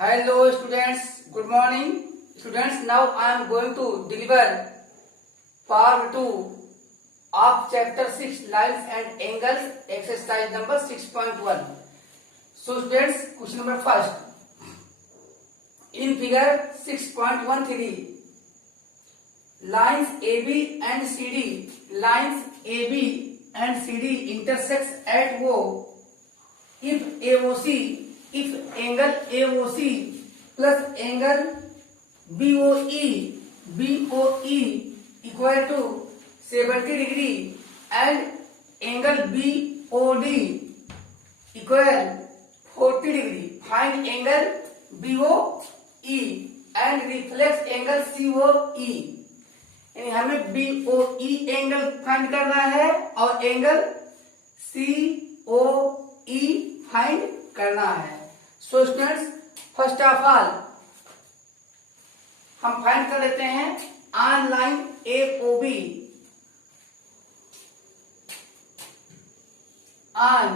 Hello students, good morning. Students, now I am going to deliver part 2 of chapter 6 lines and angles exercise number 6.1. So students, question number first. In figure 6.13, lines AB and CD intersects at O if angle AOC plus angle BOE equal to 70 degree and angle BOD equal 40 degree. Find angle BOE and reflex angle COE. यानी हमें BOE angle find करना है और angle COE find करना है. So students, first of all हम find कर लेते हैं on line AOB, on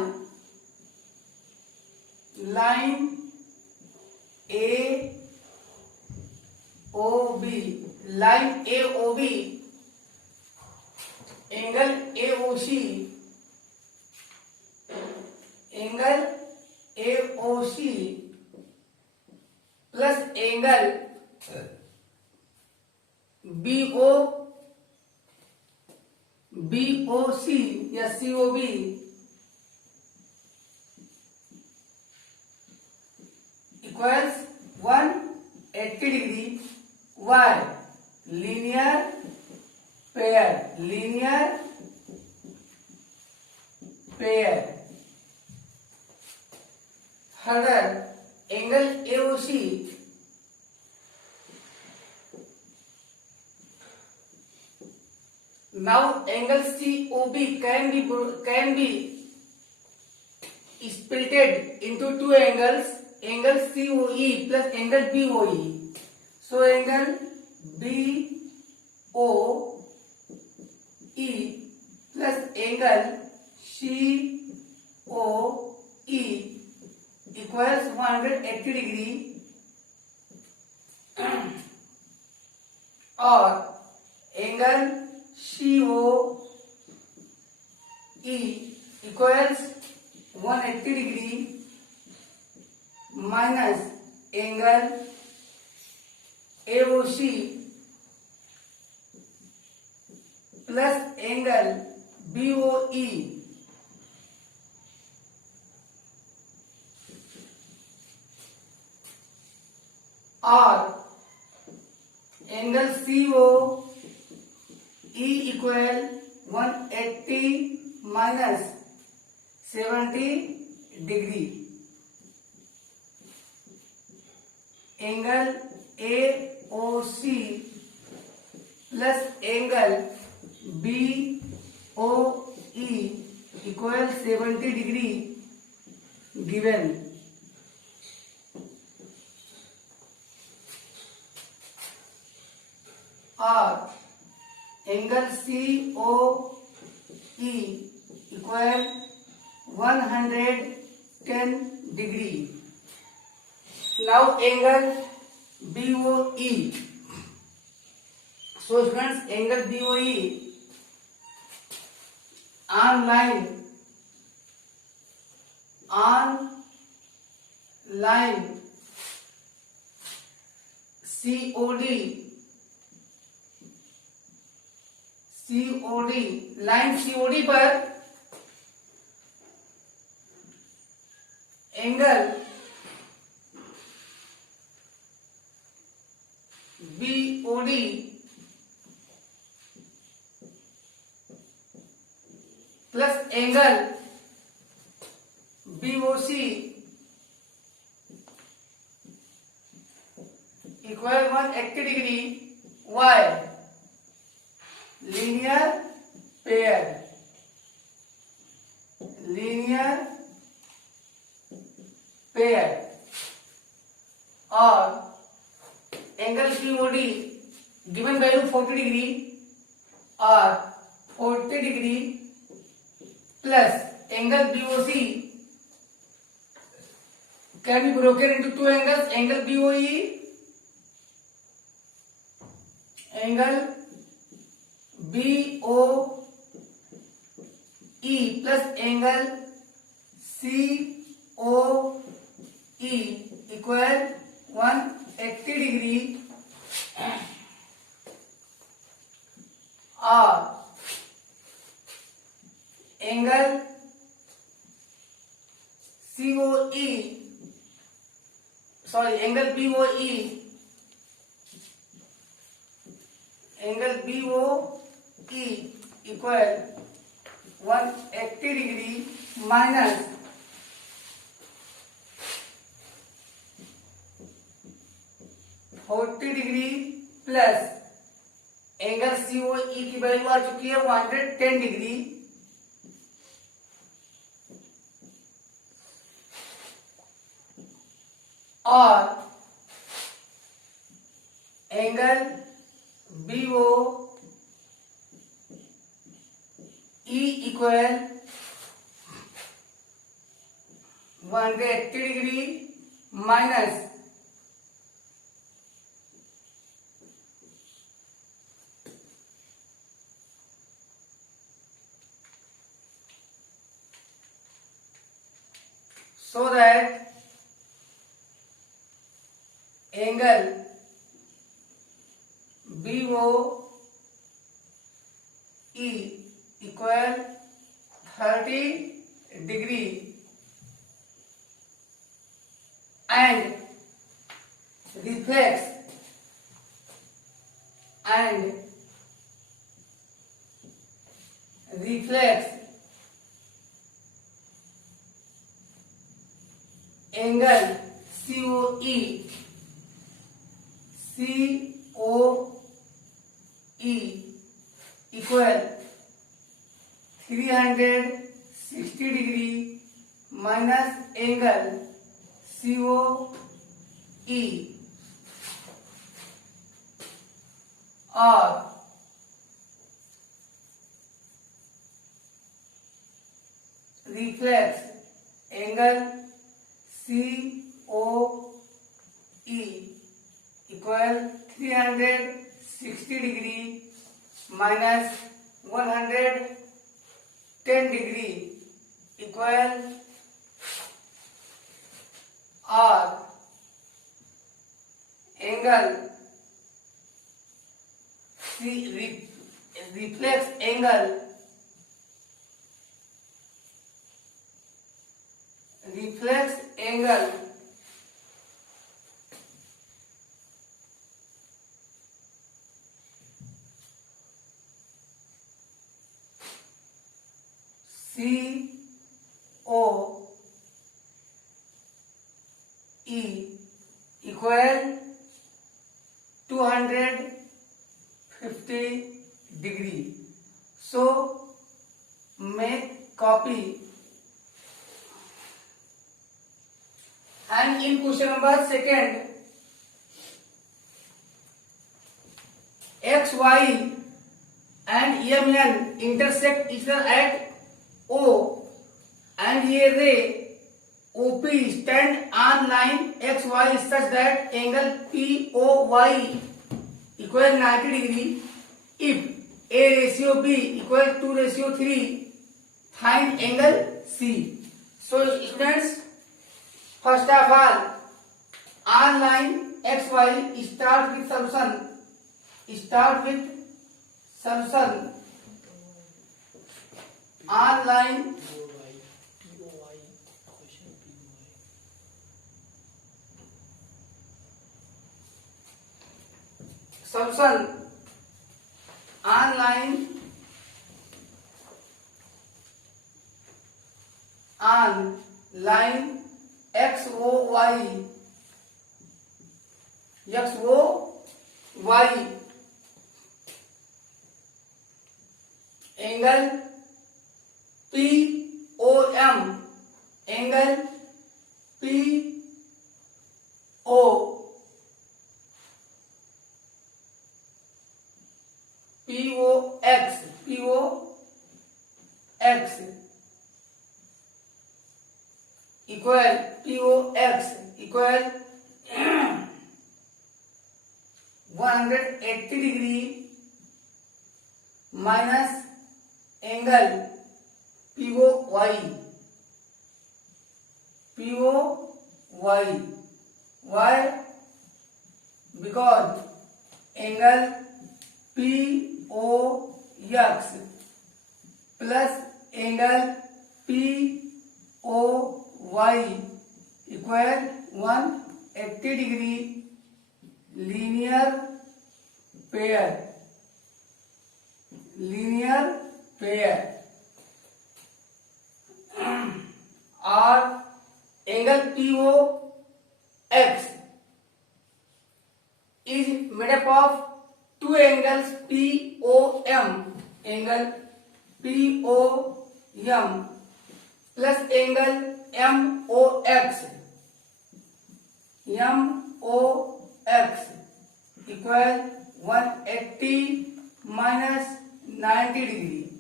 line AOB, line AOB angle AOC plus angle BOC या COB equals 180 degree. By linear pair. Further, angle AOC now angle COB can be splitted into two angles, angle COE plus angle BOE. So angle BOE plus angle COE equals 180 degree और angle COE equals 180 degree minus angle AOC plus angle BOE और angle COE equal 180 minus 70 degree. Angle AOC plus angle BOE equal 70 degree given. और angle COE equal 110 degree. Now angle BOE. So students, angle BOE on line COD line COD पर angle BOD plus angle BOC equal 180 degree. By linear pair और angle BOD given value 40 degree और 40 degree plus angle BOC can be broken into two angles. Angle BOE, angle BOE plus angle COE equal 180 degree, or angle angle BOE equal 180 degree minus (40° plus angle COE की वैल्यू आ चुकी है 110 degree, और angle BOE equal 180 degree minus so that angle BOE equal 30 degree and reflects angle COE equal 360 degree minus angle COE, or reflects angle COE equal 360 degree minus 110 degree equal, or angle reflects angle COE equal 250 degree. So make copy. And in question number second, XY and MN intersect each other at O, and a ray OP stand on line XY such that angle POY equal 90 degree. If A ratio B equal 2:3, find angle C. So students, first of all, on line XY start with solution. On line solution on line XOY angle POM, angle PO POX equal POX equal 180 degree minus angle POY. Why? Because angle POX plus angle POY equal 180 degree linear pair. Or angle POX is made up of two angles POM, angle POM plus angle MOX equal 180 minus 90 degree.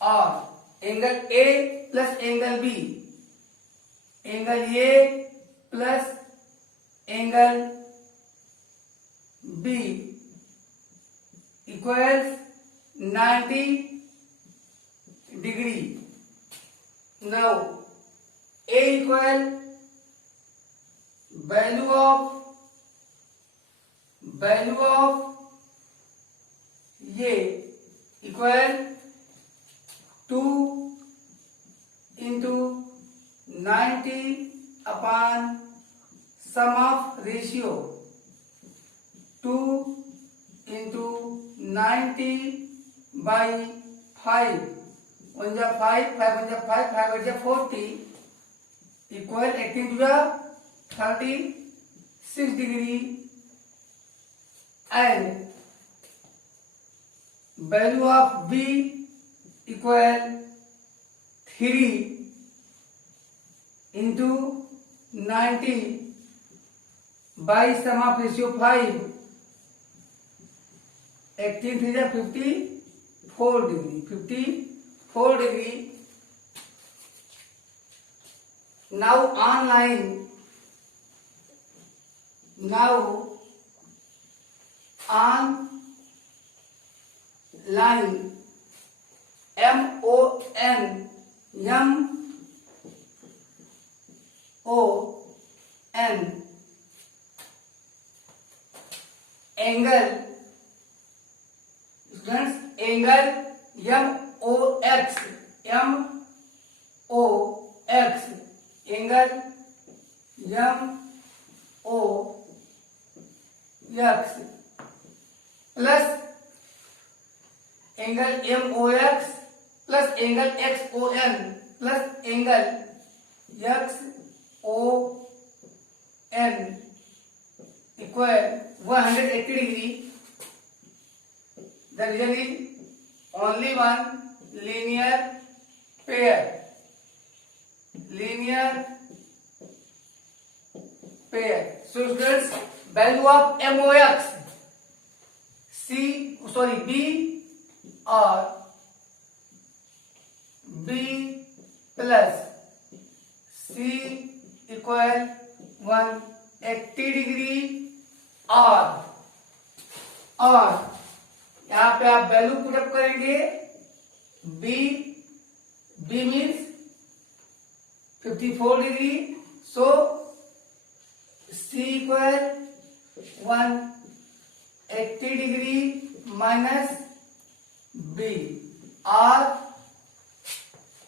Or angle A plus angle B, angle A plus angle B equals 90 degree. Now A equal value of A equal 2 into 90 upon sum of ratio. 2 into 90 by 5. 1 is 5, 5 is 5, 5 is 40 equal 18 to 36 degree, and value of B equal 3 into 90 by sum of ratio 5. 18 3 is 54 degree. 54 degree. Now on line. MON angle, students, angle MOX angle MOX plus angle MOX plus angle XON plus angle XON equal 180 degree. The reason is only one linear pair. So students, value of MOX B or B plus C equal 180 degree. और यहाँ पे आप value put up करेंगे. B means 54 degree. So C equal 180 degree minus B, or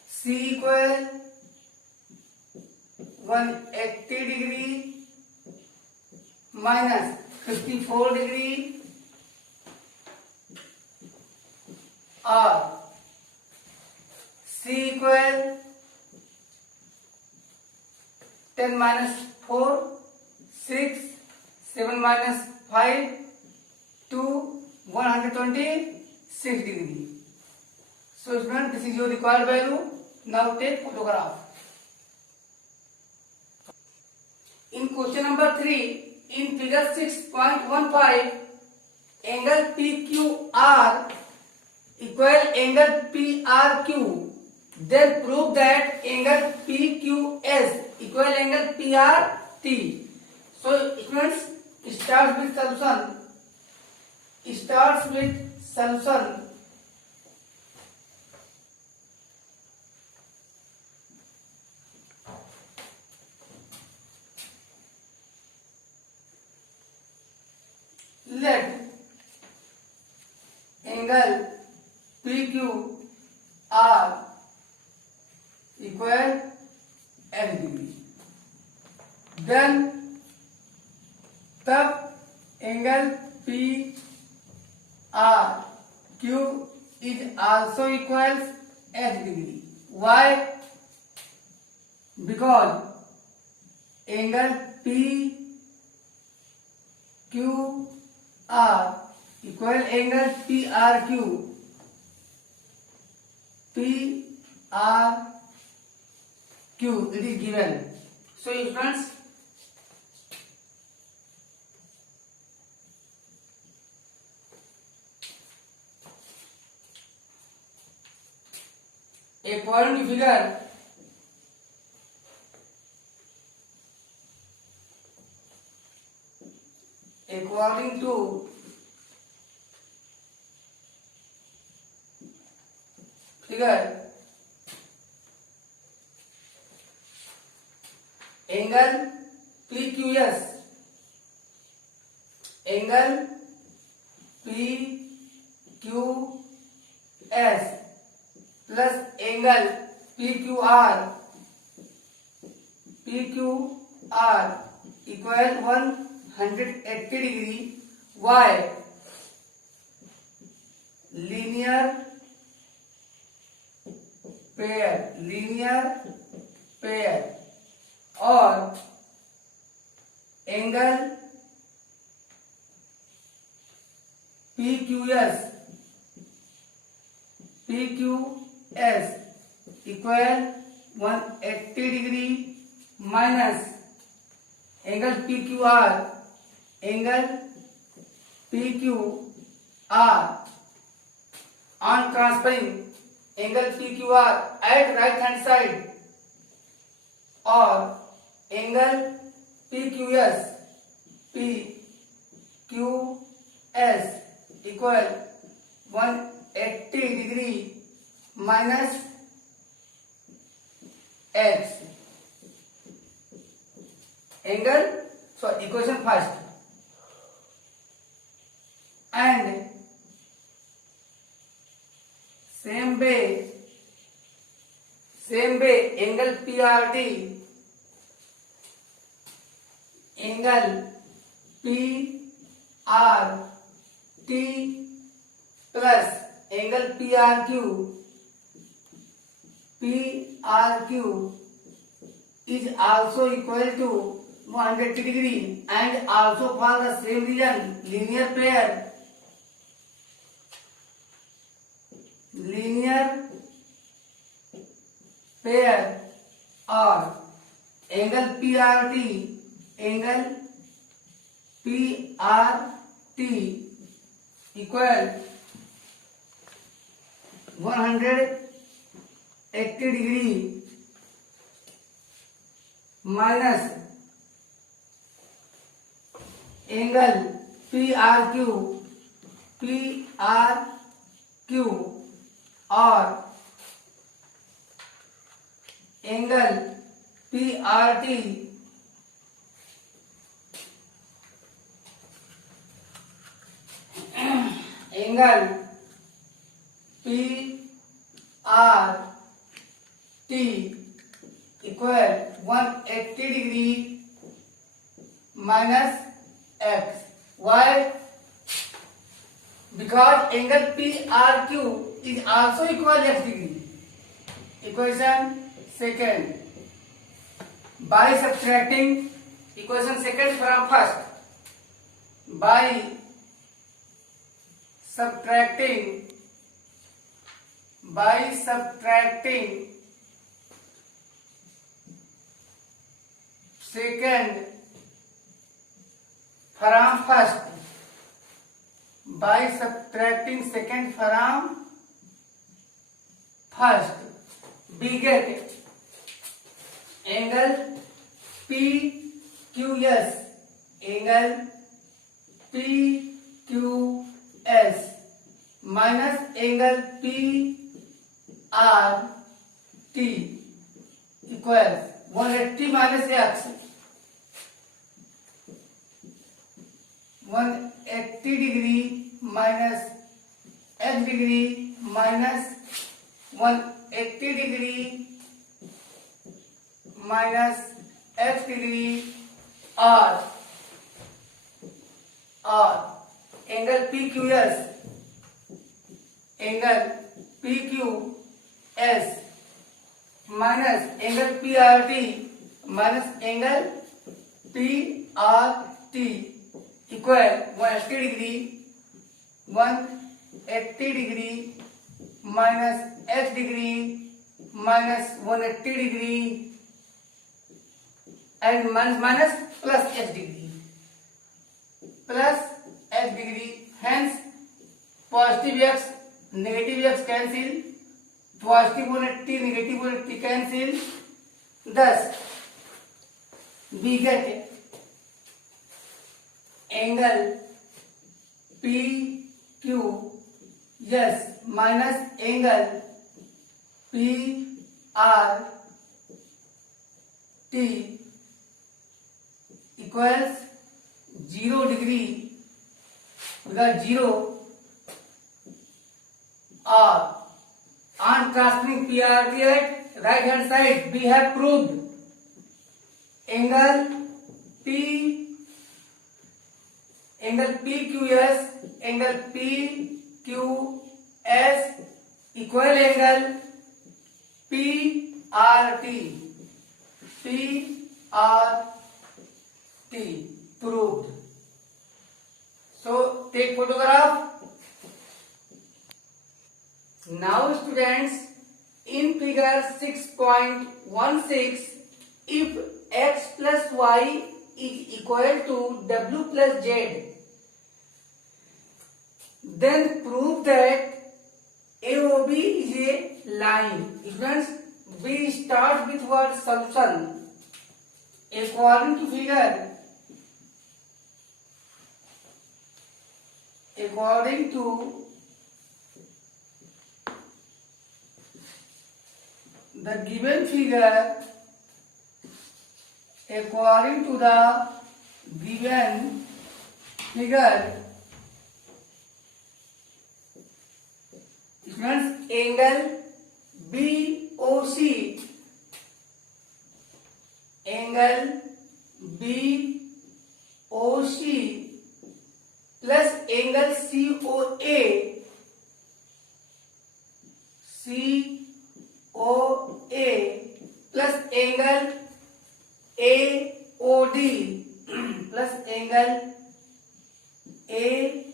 C equal 180 degree minus 54 degree, or C equal 10 minus 4, 6, 7 minus 5 to 126 degree. So student, this is your required value. Now take photograph. In question number 3, in figure 6.15, angle PQR equal angle PRQ. Then prove that angle PQS equal angle t. So students, starts with solution. Let angle PQR equal x degree. Then तब angle PRQ is also equals x degree. Why? Because angle PQR equal angle PRQ. PRQ it is given. So students, according to figure, according to figure, angle PQS, angle PQS plus angle PQR equal 180 degree. Why? Linear pair और angle PQS equal 180 degree minus angle PQR on transferring angle PQR at right hand side or angle PQS equal 180 degree minus x angle. So equation first, and same way angle PRT plus angle PRQ is also equal to 180 degree and also for the same reason linear pair or angle PRT equal 180 degree minus angle PRQ or angle PRT equal 180 degree minus x. Why? Because angle PRQ is also equal x degree. Equation second. By subtracting equation second from first, by subtracting second from first, by subtracting second from first, we get angle PQR QS angle PQS minus angle PRT equal 180 minus x 180 degree minus x degree minus 180 degree minus x degree और angle PQS minus angle PRT minus angle PRT equal 180 degree minus x degree minus 180 degree and minus plus x degree hence positive x negative x cancel, positive 180 negative 180 cancel, thus we get angle PQS minus angle PRT equals 0 degree because 0 or on transferring PRT at right hand side we have proved angle PQS equal angle PRT proved. So take photograph. Now students, in figure 6.16, if x plus y is equal to w plus z, then prove that AOB is a line. Students, we start with what solution. According to figure, according to the given figure, according to the given figure, students, angle BOC, angle BOC plus angle COA plus angle AOD plus angle AOD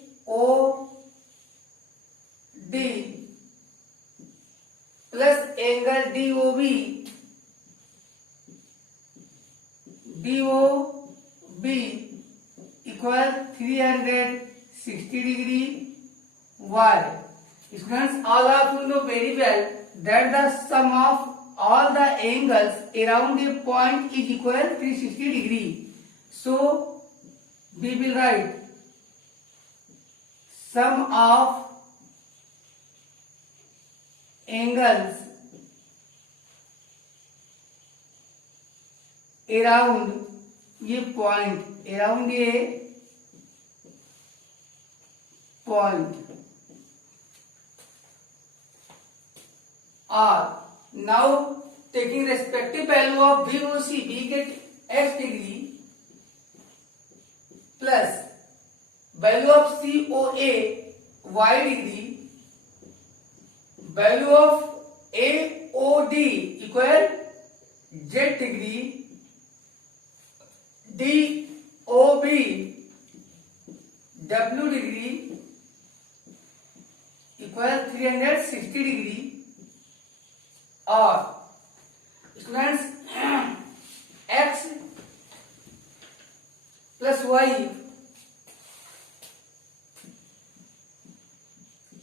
plus angle DOB equal 360 degree. Why? Students, all of you know very well that the sum of all the angles around a point is equal 360 degree. So we will write sum of angles around a point, around a point are now taking respective value of VOC, we get x degree plus value of COA y degree, value of AOD equal z degree, DOB W degree equal 360 degree. Or students, x plus y,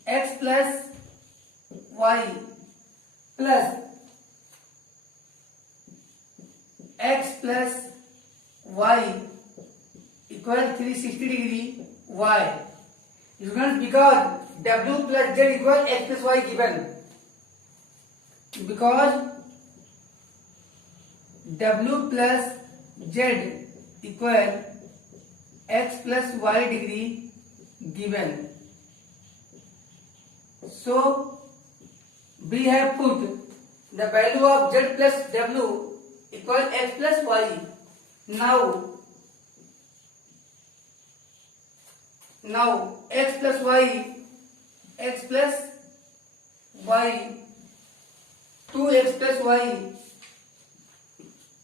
x plus y plus x plus y equal 360 degree y. Students, because w plus z equal x plus y given, because w plus z equal x plus y degree given, so we have put the value of z plus w equal x plus y. Now x plus y 2x plus y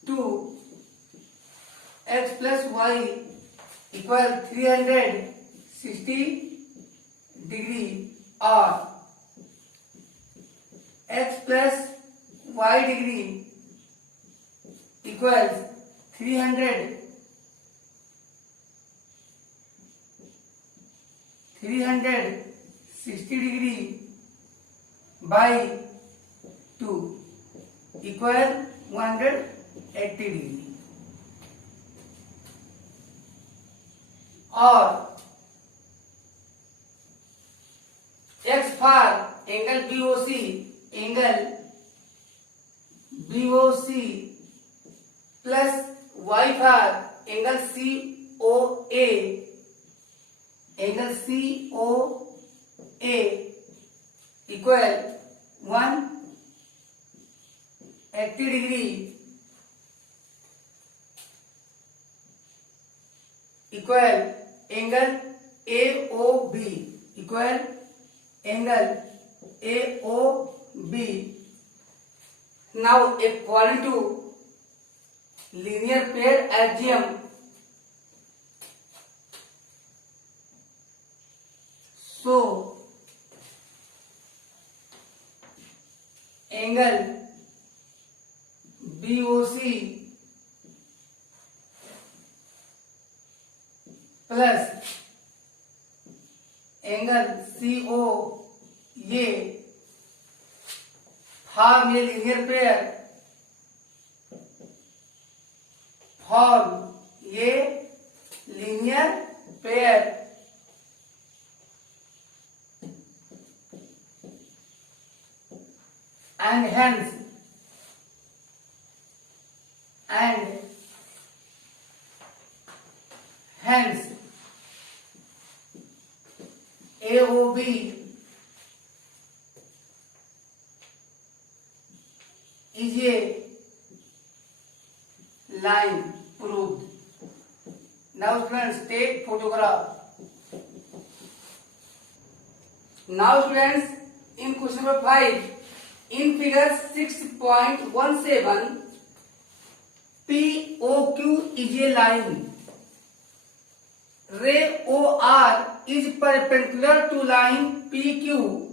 2x plus y equal 360 degree, or x plus y degree equals 360 degree by 2 equal 180 degree, or x for angle BOC plus y for angle COA equal 180 degree equal angle AOB Now, according to linear pair axiom, so angle BOC plus angle COA form a linear pair, and hence AOB is a line proved. Now students, take photograph. Now students, in question number 5, in figure 6.17, POQ is a line. Ray OR is perpendicular to line PQ,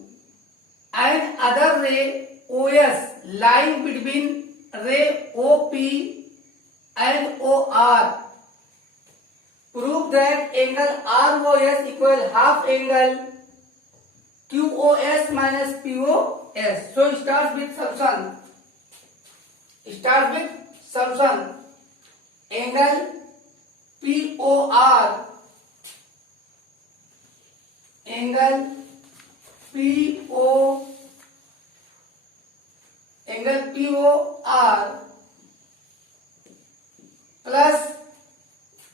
and other ray OS lying between ray OP and OR. Prove that angle ROS equal half angle QOS minus POS. So start with solution. Angle POR plus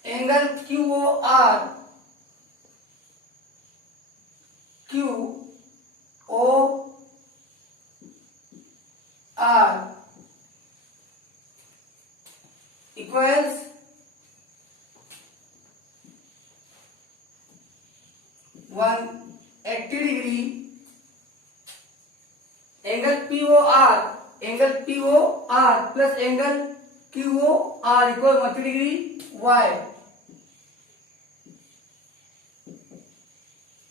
angle QOR equals 180 degree. Angle POR plus angle QOR equal 180 degree. Y.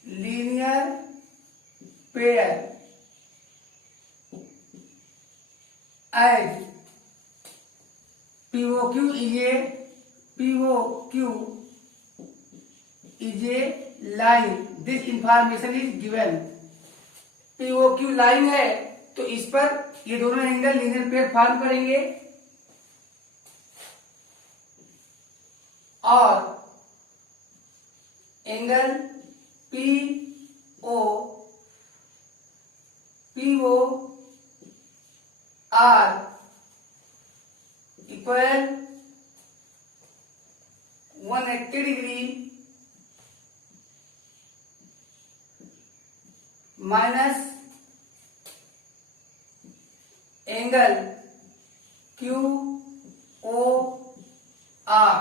Linear pair as POQ is a line. This information is given. POQ line है तो इस पर ये दोनों angle linear pair form करेंगे, और angle P O R equal 180 degree minus angle Q O R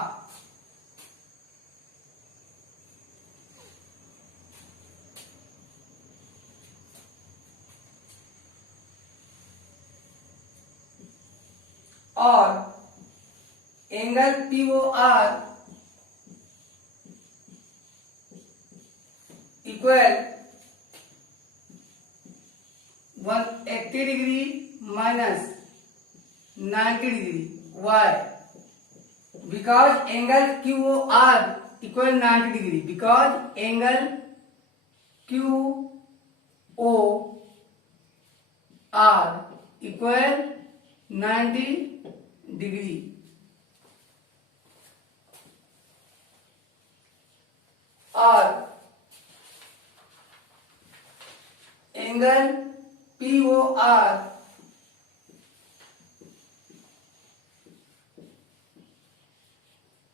और angle P O R equal 180 degree minus 90 degree. Why? Because angle QOR equal 90 degree. Because angle QOR equal 90 degree. और angle POR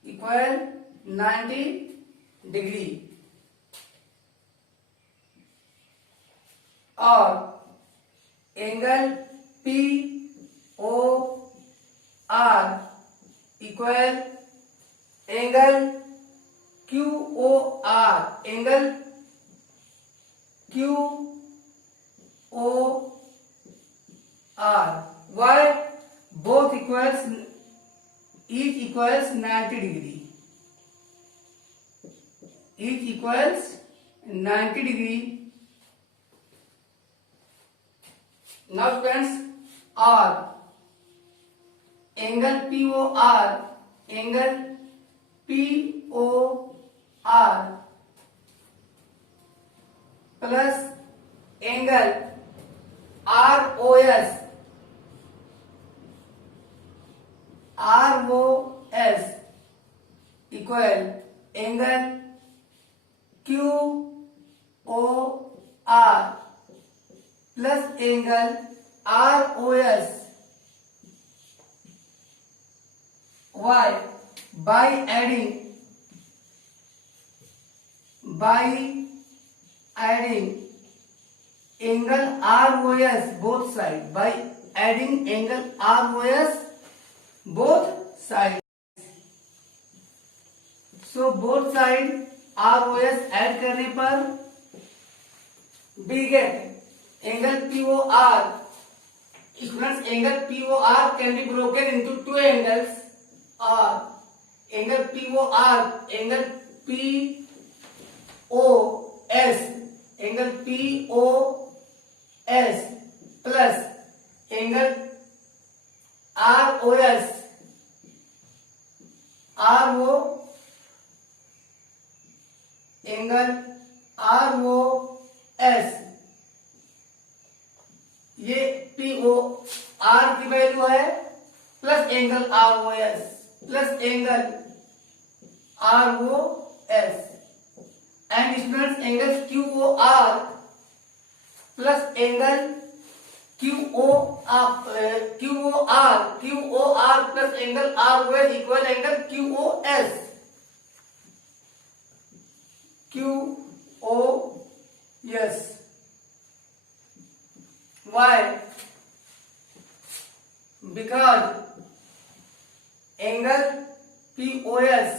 equal 90 degree. और angle POR equal angle QOR. Angle QOR. Why? Both equals, each equals 90 degree. Each equals 90 degree. Now friends, R angle POR plus angle ROS equal angle QOR plus angle ROS. Why? By adding angle ROS both sides. By adding angle ROS both sides. So both side ROS add करने पर we get angle POR. Students, angle POR can be broken into two angles. Or angle POR, angle POS plus angle ROS angle ROS. ये POR की value है plus angle ROS plus angle ROS. And students, angle QOR plus angle QOR plus angle ROS equal angle QOS. Why? Because angle POS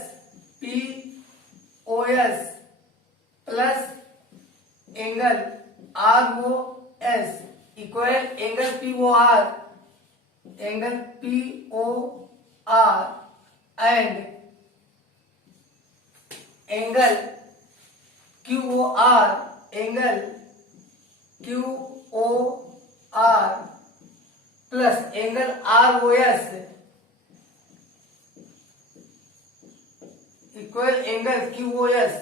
plus angle ROS equal angle POR and angle QOR plus angle ROS equal angle QOS.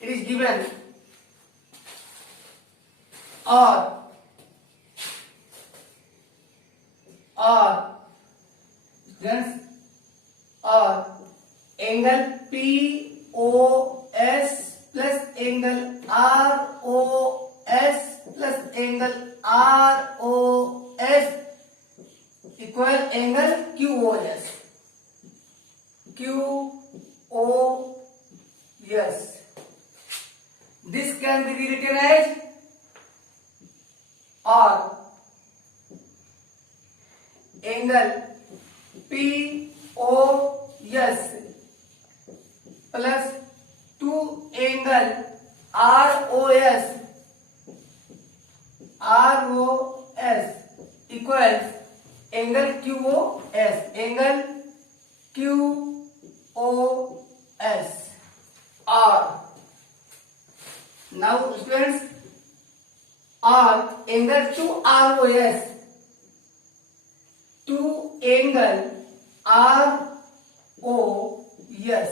It is given. Or students, और angle P O S plus angle R O S plus angle R O S equal angle Q O S, Q O S. This can be written as or angle POS plus 2 angle ROS equals angle QOS, angle QOS. or now students, or angle to ROS, to angle ROS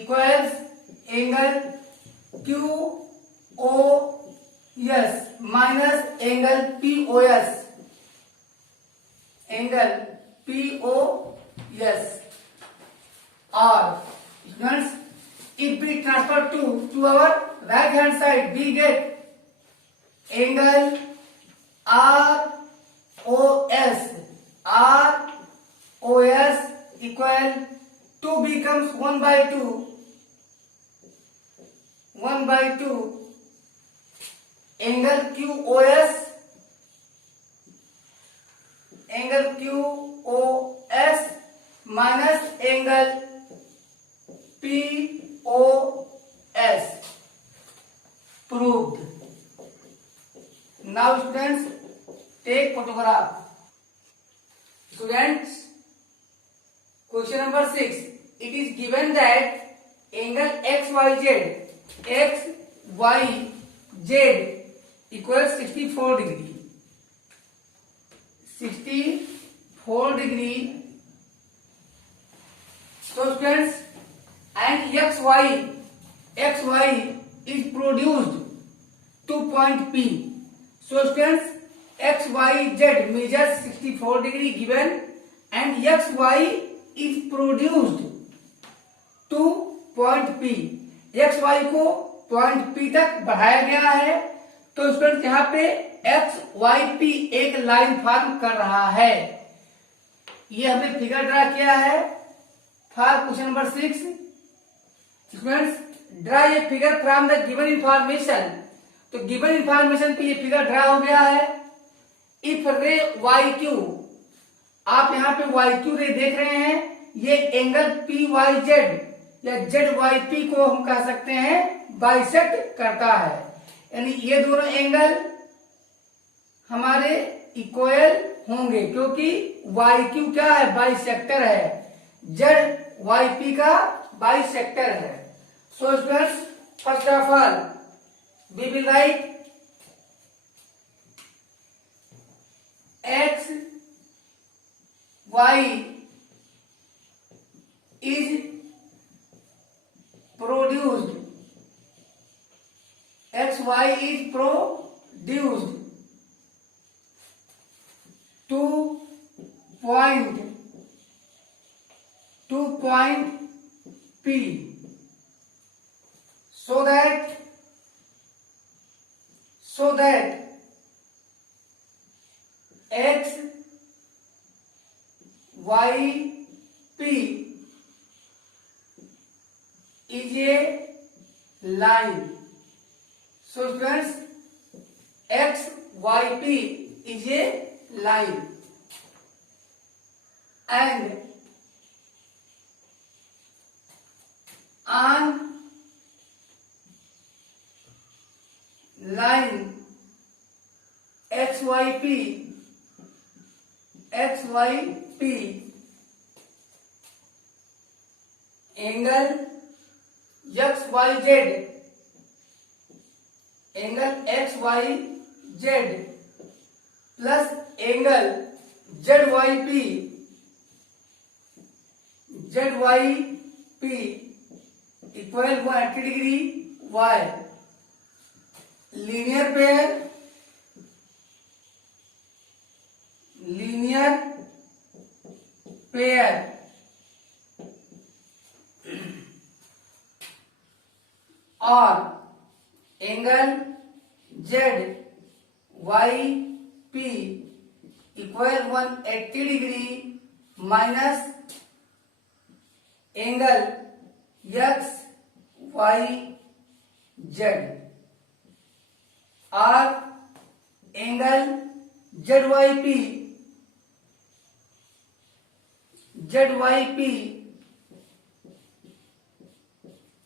equals angle QOS minus angle POS, angle POS. or students, if we transfer to our right hand side, we get angle ROS equal 2 becomes 1 by 2 angle QOS minus angle POS. Proved. Now students, take photograph. Students, question number 6. It is given that angle XYZ equals 64 degree. 64 degree. So students, and XY is produced to point P. So students, XYZ measures 64 degree given, and XY is produced to point P. XY को point P तक बढ़ाया गया है. तो student यहाँ पे XYP एक line form कर रहा है. ये हमने फिगर ड्रा किया है for question number 6. Students, draw ये figure from the given information. तो गिवन इंफॉर्मेशन पे ये फिगर ड्रा हो गया है. इफ रे YQ, आप यहाँ पे YQ रे देख रहे हैं, ये एंगल PYZ या ZYP को हम कह सकते हैं बाइसेक्ट करता है. यानी ये दोनों एंगल हमारे इक्वल होंगे क्योंकि YQ क्या है, बाइसेक्टर है. ZYP का बाइसेक्टर है. So students, first of all we will write X Y is produced. XY is produced to point P, so that X Y P is a line. So students, X Y P is a line, and on line XYP angle XYZ plus angle ZYP equal 180 degree. Y linear pair pair और angle Z Y P equal 180 degree minus angle X Y Z और angle Z Y P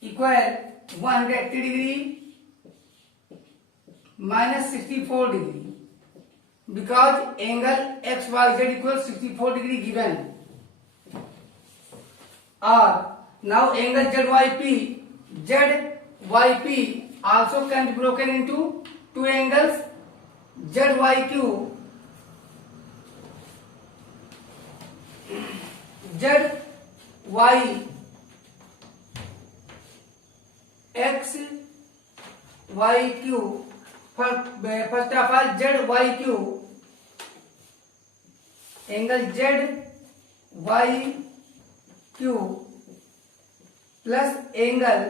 equal 180 degree minus 64 degree because angle XYZ equals 64 degree given. Or now angle ZYP also can be broken into two angles ZYQ ZYXYQ. First of all, ZYQ angle ZYQ plus angle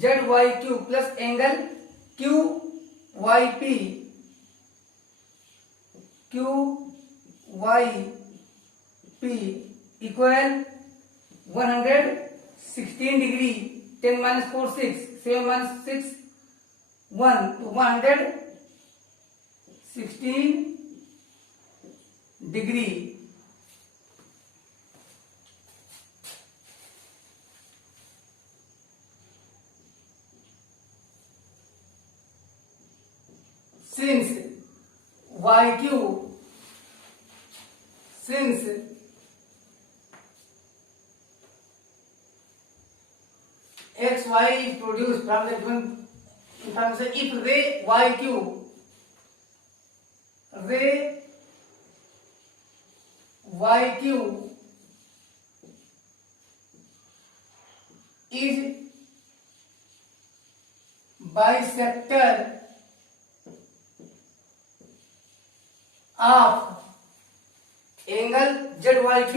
ZYQ plus angle QYP equal 116 degree. 10 minus 4 6, 7 minus 6 1, तो 116 degree. Since XY is produced from the given information, if ray YQ is bisector of angle ZYP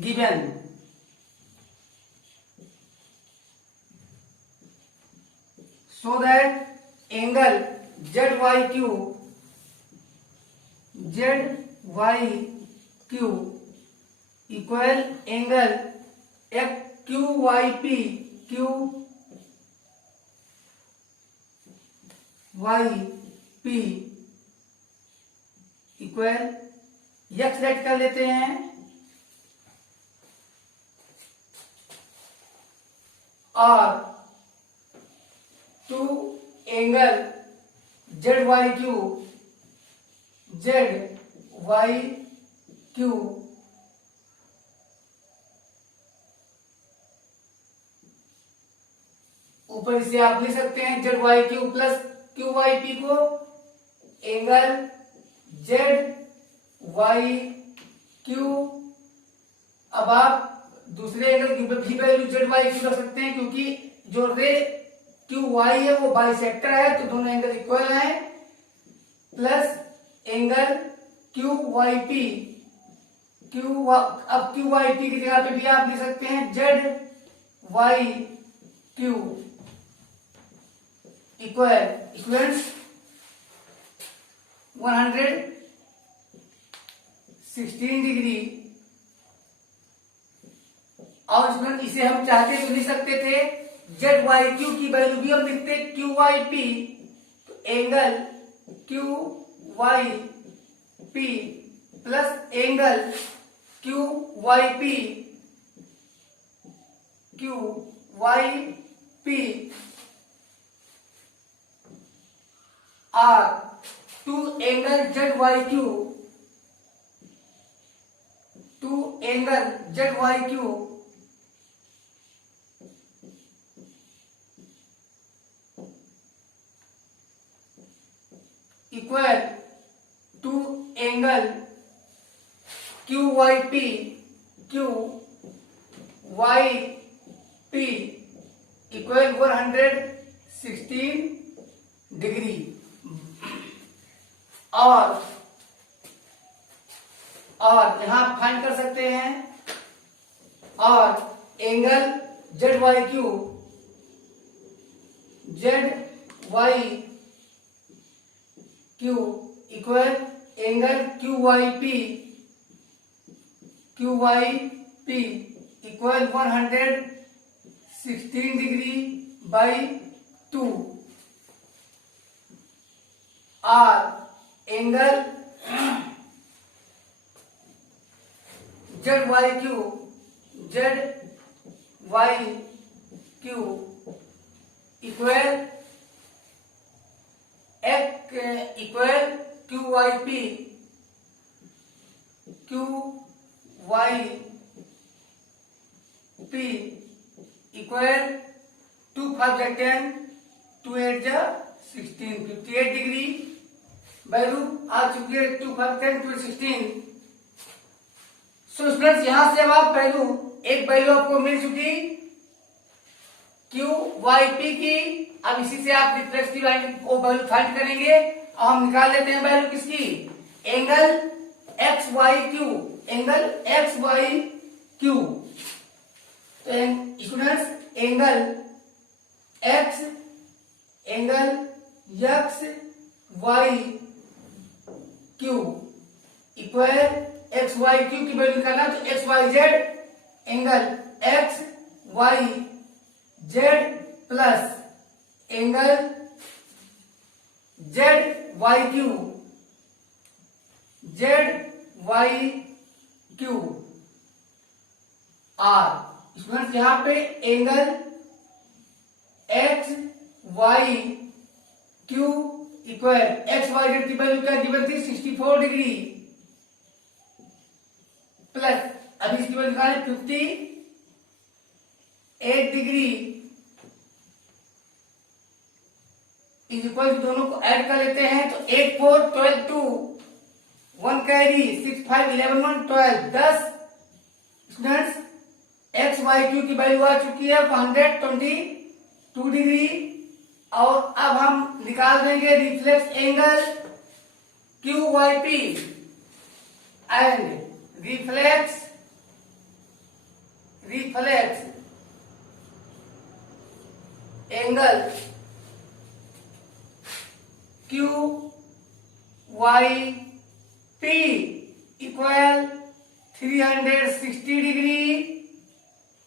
given, so that angle ZYQ equal angle QYP equal x right कर लेते हैं और to angle ZYQ ऊपर से आप लिख सकते हैं ZYQ प्लस QYP को एंगल ZYQ. अब आप दूसरे एंगल की भी वैल्यू ZYQ कर सकते हैं क्योंकि जो रे QY है वो बाइसेक्टर है तो दोनों एंगल इक्वल हैं, प्लस एंगल QYP. अब QYP की जगह पे भी आप लिख सकते हैं ZYQ इक्वल स्टूडेंट्स 116 डिग्री. और स्टूडेंट इसे हम चाहते तो लिख सकते थे ZYQ की वैल्यू भी हम लिखते QYP, तो angle QYP plus angle QYP are two angle ZYQ equal to angle QYP P equal 116 degree और यहां फाइंड कर सकते हैं और angle ZYQ equal angle QYP equal 116 degree by 2 और angle ZYQ equal QYP equal 2 5 10 2 8 16 58 degree value आ चुकी है 2 5 10 2 16। सो स्टूडेंट्स यहां से अब आप एक वैल्यू आपको मिल चुकी QYP की। अब इसी से आप रिफ्लेक्सिव वैल्यू फाइंड करेंगे और हम निकाल लेते हैं वैल्यू किसकी, एंगल XYQ। तो students angle XYQ equal XYQ की वैल्यू निकालना तो XYZ angle XYZ plus angle ZYQ are. Students यहां पे एंगल XYQ इक्वल XYZ की वैल्यू क्या गिवन थी 64 डिग्री प्लस अभी इसकी वैल्यू निकालें 58 डिग्री इज इक्वल दोनों को ऐड कर लेते हैं तो 8 4 12 2 1 कैरी 6 5 11 1 12 10। स्टूडेंट्स XYQ की वैल्यू आ चुकी है 122 डिग्री और अब हम निकाल देंगे reflex angle QYP and reflex angle QYP equal 360 degree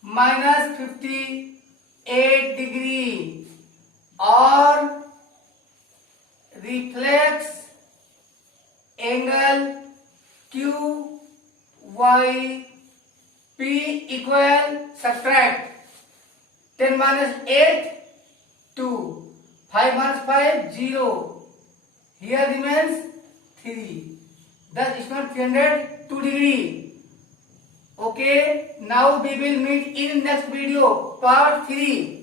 minus 58 degree और reflex angle QYP equal subtract 10 minus 8 2 5 minus 5 0 here remains 3 thus is not 302 degree. Okay, now we will meet in next video part 3.